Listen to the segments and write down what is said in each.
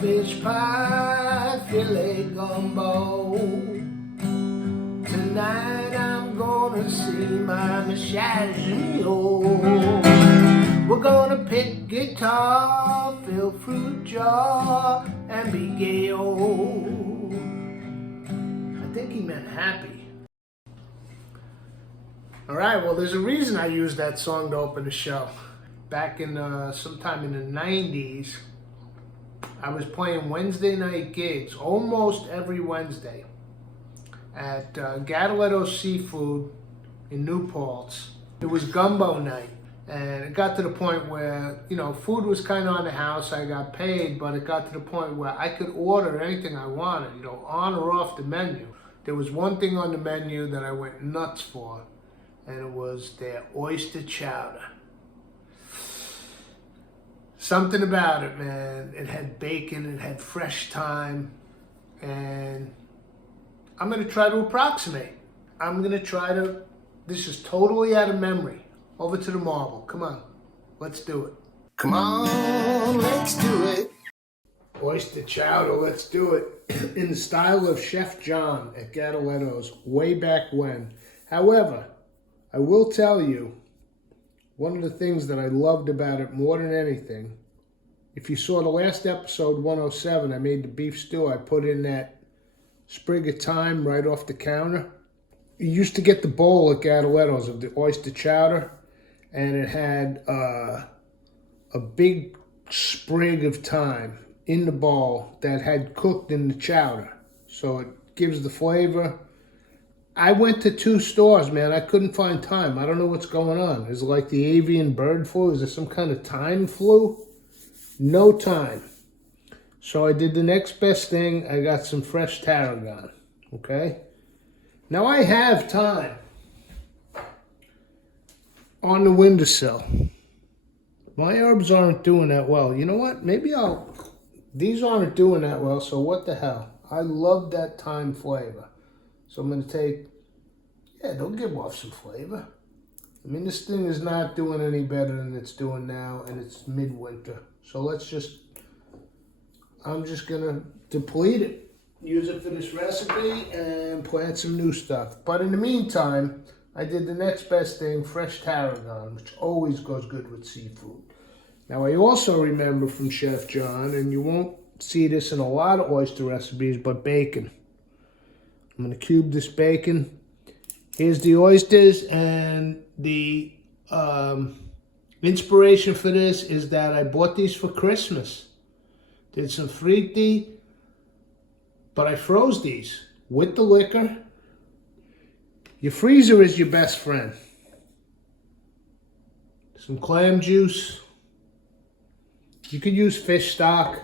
fish pie, filet gumbo. Tonight I'm gonna see my Mashazio. We're gonna pick guitar, fill fruit jar, and be gay-o. I think he meant happy. Alright, well there's a reason I used that song to open the show. Back in sometime in the 90s, I was playing Wednesday night gigs almost every Wednesday at Gadaletto's Seafood in New Paltz. It was gumbo night, and it got to the point where, you know, food was kind of on the house. I got paid, but it got to the point where I could order anything I wanted, you know, on or off the menu. There was one thing on the menu that I went nuts for, and it was their oyster chowder. Something about it, man. It had bacon, it had fresh thyme, and I'm gonna try to approximate. This is totally out of memory. Over to the marble, come on, let's do it. Come on, let's do it. Oyster chowder, let's do it. In the style of Chef John at Gadaletto's way back when. However, I will tell you, one of the things that I loved about it more than anything, if you saw the last episode, 107, I made the beef stew. I put in that sprig of thyme right off the counter. You used to get the bowl at Gadaletto's of the oyster chowder, and it had a big sprig of thyme in the bowl that had cooked in the chowder. So it gives the flavor. I went to 2 stores, man. I couldn't find thyme. I don't know what's going on. Is it like the avian bird flu? Is there some kind of thyme flu? No thyme. So I did the next best thing. I got some fresh tarragon, okay? Now I have thyme on the windowsill. My herbs aren't doing that well. You know what? These aren't doing that well, so what the hell? I love that thyme flavor. So I'm going to take, they'll give off some flavor. I mean, this thing is not doing any better than it's doing now, and it's midwinter. So I'm just going to deplete it, use it for this recipe, and plant some new stuff. But in the meantime, I did the next best thing, fresh tarragon, which always goes good with seafood. Now, I also remember from Chef John, and you won't see this in a lot of oyster recipes, but bacon. I'm going to cube this bacon. Here's the oysters, and the inspiration for this is that I bought these for Christmas. Did some fritti, but I froze these with the liquor. Your freezer is your best friend. Some clam juice. You could use fish stock,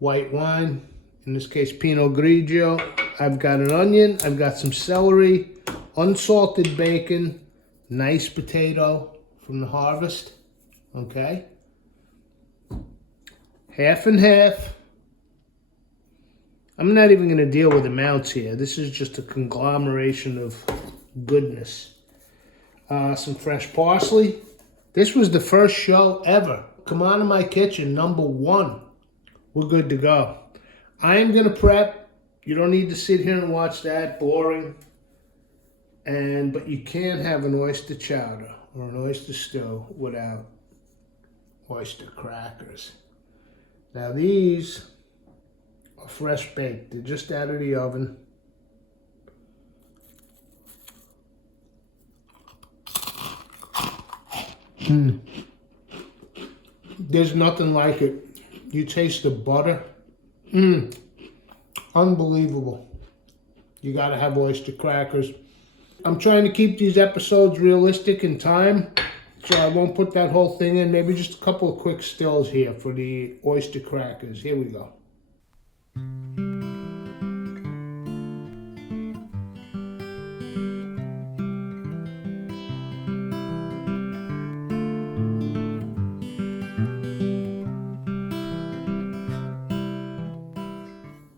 white wine, in this case Pinot Grigio. I've got an onion, I've got some celery, unsalted bacon, nice potato from the harvest, okay? Half and half. I'm not even gonna deal with amounts here. This is just a conglomeration of goodness. Some fresh parsley. This was the first show ever. Come on to my kitchen, #1. We're good to go. I am gonna prep. You don't need to sit here and watch that, boring. But you can't have an oyster chowder or an oyster stew without oyster crackers. Now these are fresh baked. They're just out of the oven. There's nothing like it. You taste the butter. Unbelievable. You gotta have oyster crackers. I'm trying to keep these episodes realistic in time, so I won't put that whole thing in. Maybe just a couple of quick stills here for the oyster crackers. Here we go.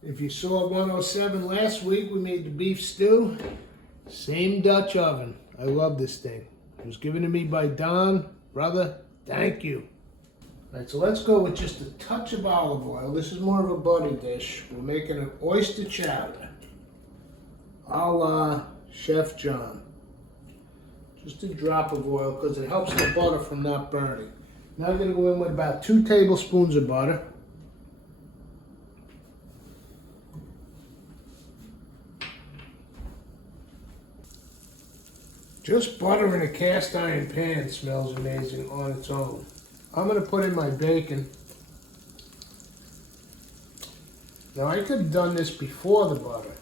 If you saw 107 last week, we made the beef stew. Same Dutch oven. I love this thing. It was given to me by Don. Brother, thank you. All right, so let's go with just a touch of olive oil. This is more of a butter dish. We're making an oyster chowder, a la Chef John. Just a drop of oil because it helps the butter from not burning. Now I'm going to go in with about 2 tablespoons of butter. Just butter in a cast iron pan smells amazing on its own. I'm going to put in my bacon. Now I could have done this before the butter,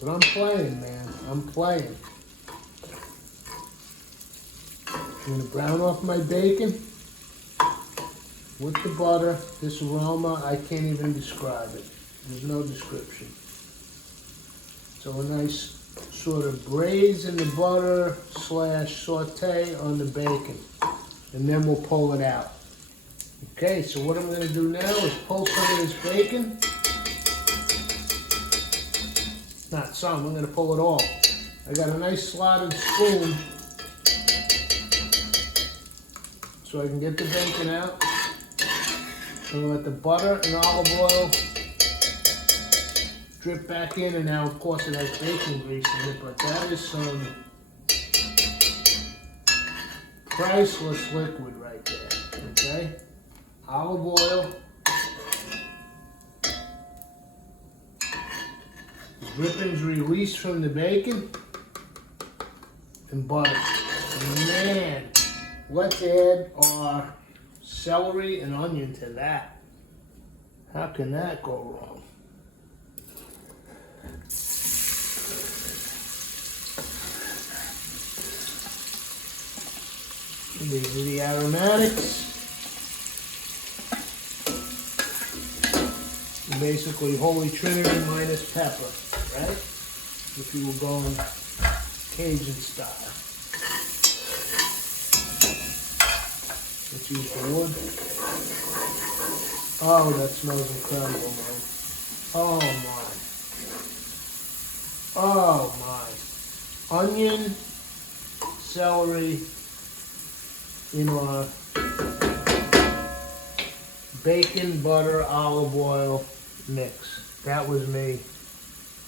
but I'm playing, man. I'm playing. I'm going to brown off my bacon with the butter. This aroma, I can't even describe it. There's no description. So a nice sort of braise in the butter / saute on the bacon. And then we'll pull it out. Okay, so what I'm going to do now is pull some of this bacon. Not some, I'm going to pull it all. I got a nice slotted spoon so I can get the bacon out. And let the butter and olive oil drip back in, and now of course it has bacon grease in it, but that is some priceless liquid right there, okay? Olive oil, drippings released from the bacon, and butter. Man, let's add our celery and onion to that. How can that go wrong? These are the aromatics. Basically Holy Trinity minus pepper, right? If you were going Cajun style. Let's use the wood. Oh, that smells incredible, man. Oh my. Oh my. Onion, celery, in our bacon, butter, olive oil mix. That was me.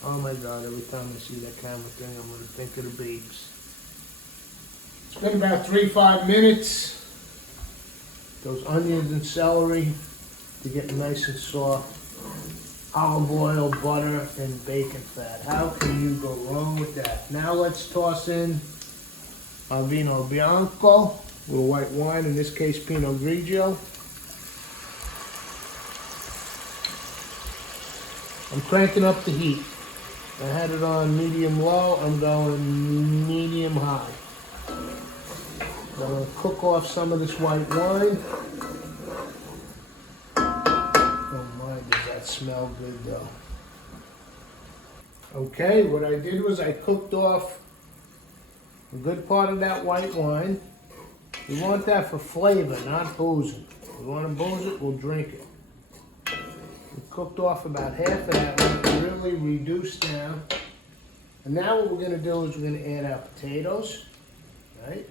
Oh my God, every time I see that camera thing, I'm going to think of the babes. It's been about 3-5 minutes. Those onions and celery to get nice and soft. Olive oil, butter, and bacon fat. How can you go wrong with that? Now let's toss in our vino bianco. A little white wine, in this case Pinot Grigio. I'm cranking up the heat. I had it on medium low, I'm going medium high. I'm going to cook off some of this white wine. Oh my, does that smell good though. Okay, what I did was I cooked off a good part of that white wine. We want that for flavor, not boozing. If we want to booze it, we'll drink it. We cooked off about half of that one, really reduced down. And now what we're going to do is we're going to add our potatoes, right?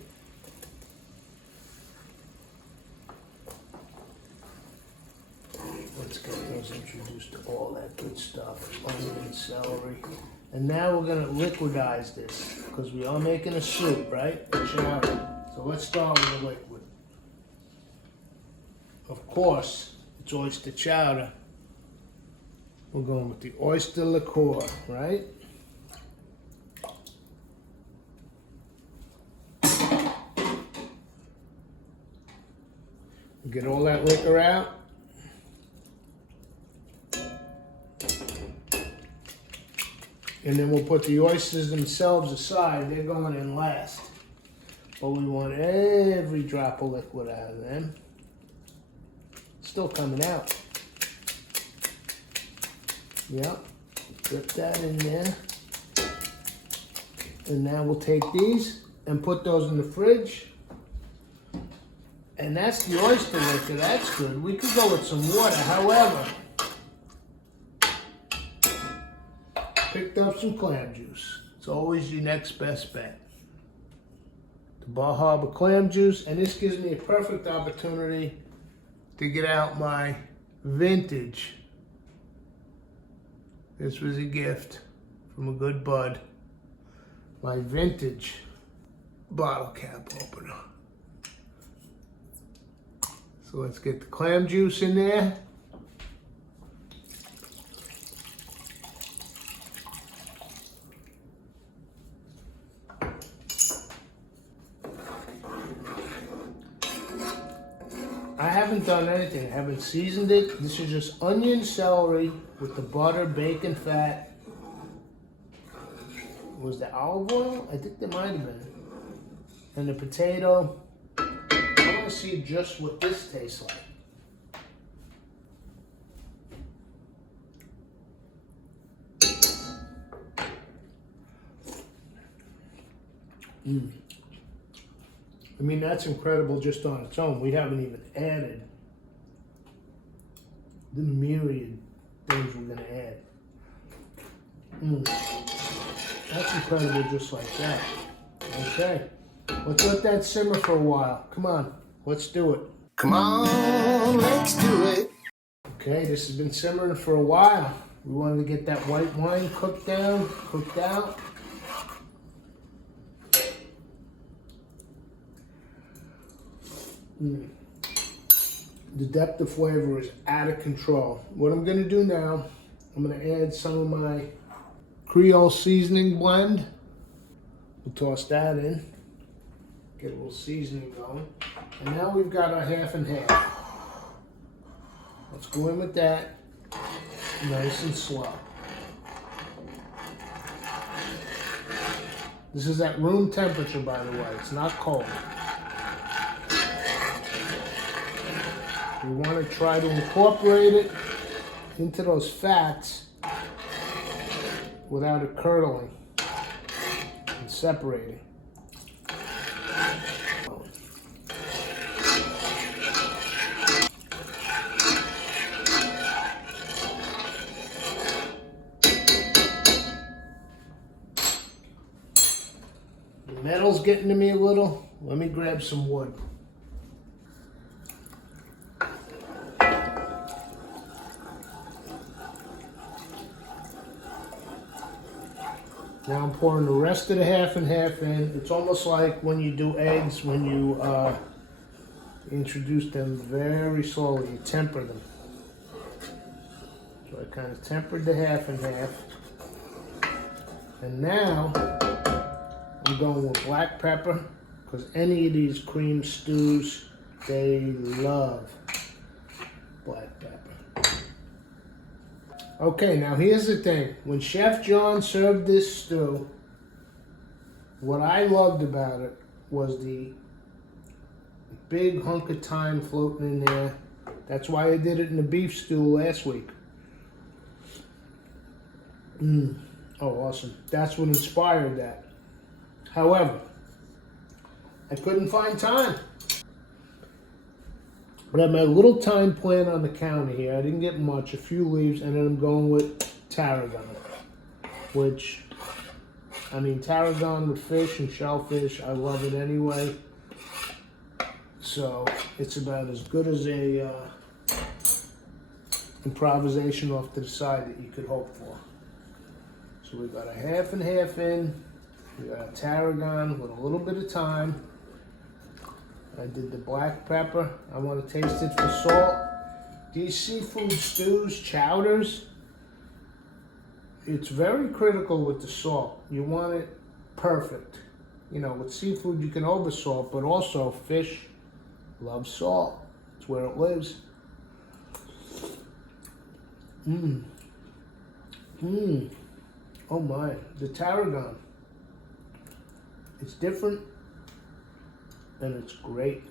Let's get those introduced to all that good stuff, onion and celery. And now we're going to liquidize this, because we are making a soup, right? A chowder. So let's start with the liquid. Of course, it's oyster chowder. We're going with the oyster liqueur, right? Get all that liquor out. And then we'll put the oysters themselves aside. They're going in last. But we want every drop of liquid out of them. Still coming out. Yep. Drip that in there. And now we'll take these and put those in the fridge. And that's the oyster liquor. That's good. We could go with some water. However, picked up some clam juice. It's always your next best bet. The Bar Harbor clam juice, and this gives me a perfect opportunity to get out my vintage. This was a gift from a good bud. My vintage bottle cap opener. So let's get the clam juice in there. I haven't done anything. I haven't seasoned it. This is just onion, celery with the butter, bacon fat. Was there olive oil? I think there might have been. And the potato. I want to see just what this tastes like. I mean, that's incredible just on its own. We haven't even added the myriad things we're going to add. That's incredible just like that. Okay, let's let that simmer for a while. Come on, let's do it. Come on, let's do it. Okay, this has been simmering for a while. We wanted to get that white wine cooked out. The depth of flavor is out of control. What I'm going to do now, I'm going to add some of my Creole seasoning blend. We'll toss that in. Get a little seasoning going. And now we've got our half and half. Let's go in with that, nice and slow. This is at room temperature, by the way. It's not cold. We want to try to incorporate it into those fats without it curdling and separating. The metal's getting to me a little. Let me grab some wood. Now I'm pouring the rest of the half and half in. It's almost like when you do eggs, when you introduce them very slowly, you temper them. So I kind of tempered the half and half. And now I'm going with black pepper, because any of these cream stews, they love black pepper. Okay, now here's the thing. When Chef John served this stew, what I loved about it was the big hunk of thyme floating in there. That's why I did it in the beef stew last week. Oh, awesome. That's what inspired that. However, I couldn't find thyme. But I have my little thyme plant on the counter here. I didn't get much, a few leaves, and then I'm going with tarragon. Which, I mean, tarragon with fish and shellfish, I love it anyway. So, it's about as good as a improvisation off to the side that you could hope for. So we got a half and half in. We got a tarragon with a little bit of thyme. I did the black pepper. I want to taste it for salt. These seafood stews, chowders, it's very critical with the salt. You want it perfect. You know, with seafood you can oversalt, but also fish loves salt. It's where it lives. Oh my, the tarragon. It's different. And it's great.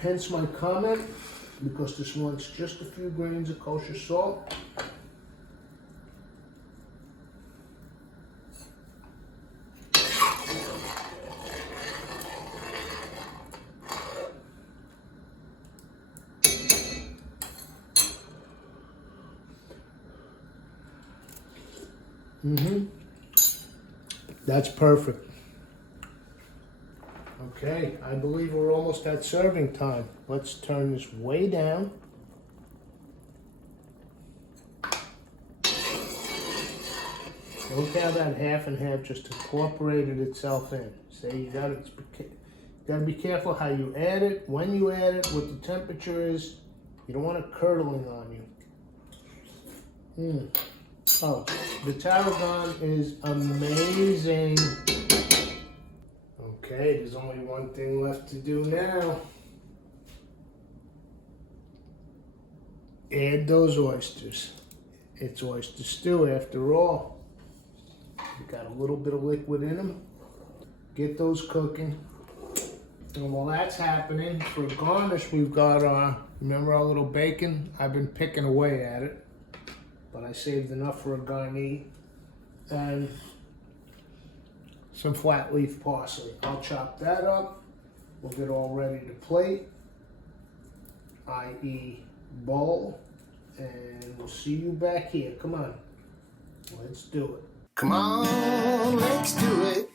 Hence my comment, because this wants just a few grains of kosher salt. That's perfect. Okay, I believe we're almost at serving time. Let's turn this way down. Look how that half and half just incorporated itself in. See, you gotta be careful how you add it, when you add it, what the temperature is. You don't want it curdling on you. Oh, the tarragon is amazing. Okay, there's only one thing left to do now. Add those oysters. It's oyster stew after all. You got a little bit of liquid in them. Get those cooking. And while that's happening, for garnish, we've got remember our little bacon? I've been picking away at it, but I saved enough for a garni. And some flat leaf parsley. I'll chop that up. We'll get all ready to plate, i.e. bowl, and we'll see you back here. Come on, let's do it. Come on, let's do it.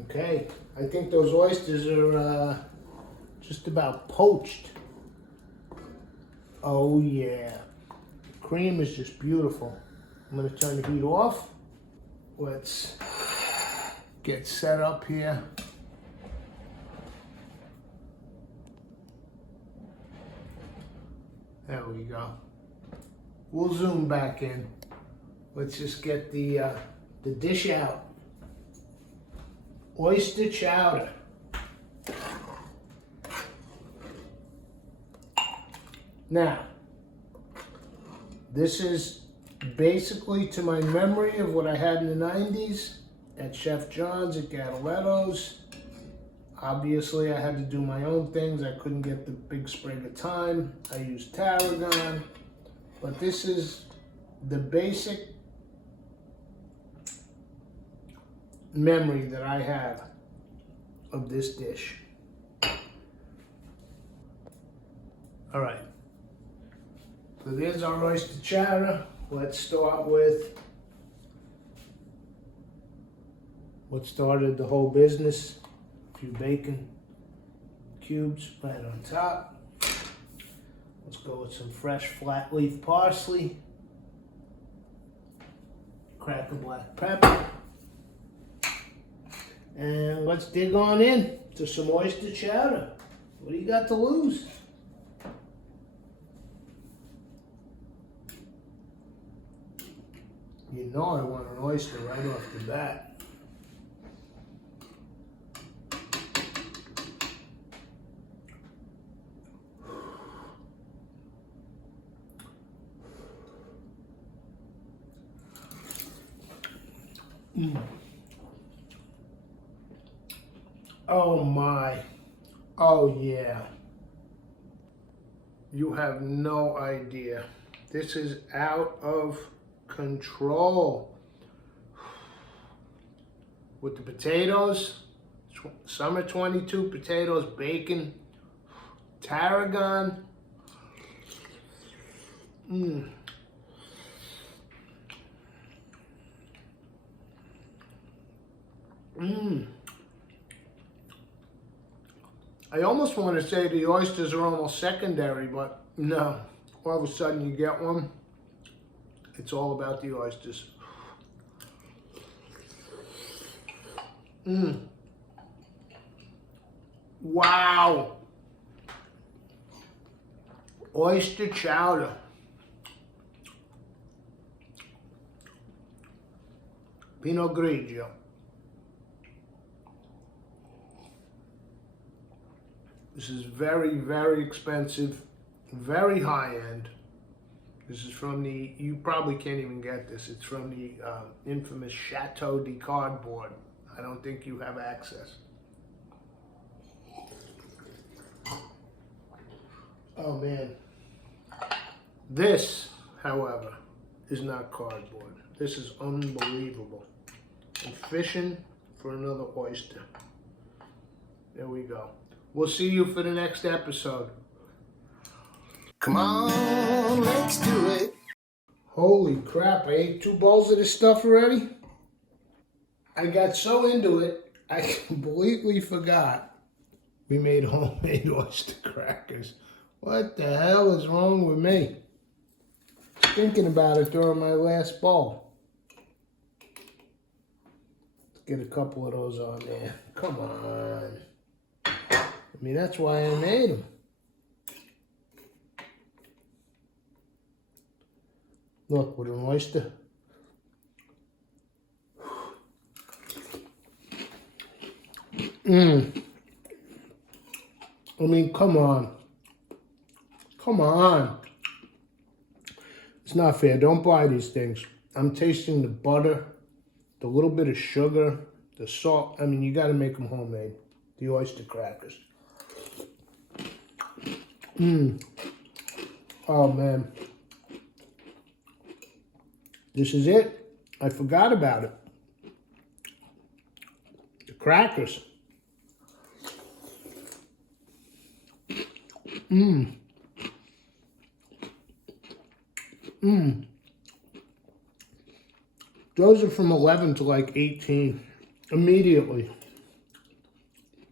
Okay, I think those oysters are just about poached. Oh yeah, the cream is just beautiful. I'm gonna turn the heat off. Let's get set up here. There we go. We'll zoom back in. Let's just get the dish out. Oyster chowder. Now, this is basically to my memory of what I had in the 90s at Chef John's, at Gatoletto's. Obviously, I had to do my own things. I couldn't get the big sprig of thyme. I used tarragon. But this is the basic memory that I have of this dish. All right. So there's our oyster chowder. Let's start with what started the whole business. A few bacon cubes right on top. Let's go with some fresh flat leaf parsley. Crack a black pepper. And let's dig on in to some oyster chowder. What do you got to lose? You know I want an oyster right off the bat. Oh my. Oh yeah. You have no idea. This is out of control. With the potatoes, summer 22 potatoes, bacon, tarragon. I almost want to say the oysters are almost secondary, but no. All of a sudden you get one, it's all about the oysters. Wow. Oyster chowder. Pinot Grigio. This is very, very expensive, very high end. This is from the, you probably can't even get this. It's from the infamous Chateau de Cardboard. I don't think you have access. Oh man. This, however, is not cardboard. This is unbelievable. I'm fishing for another oyster. There we go. We'll see you for the next episode. Come on, let's do it. Holy crap, I ate 2 bowls of this stuff already. I got so into it, I completely forgot We made homemade oyster crackers. What the hell is wrong with me? Thinking about it during my last bowl. Let's get a couple of those on there. Come on. I mean, that's why I made them. Look, with an oyster. I mean, come on. Come on. It's not fair. Don't buy these things. I'm tasting the butter, the little bit of sugar, the salt. I mean, you got to make them homemade. The oyster crackers. Oh, man. This is it. I forgot about it. The crackers. Those are from 11 to like 18. Immediately.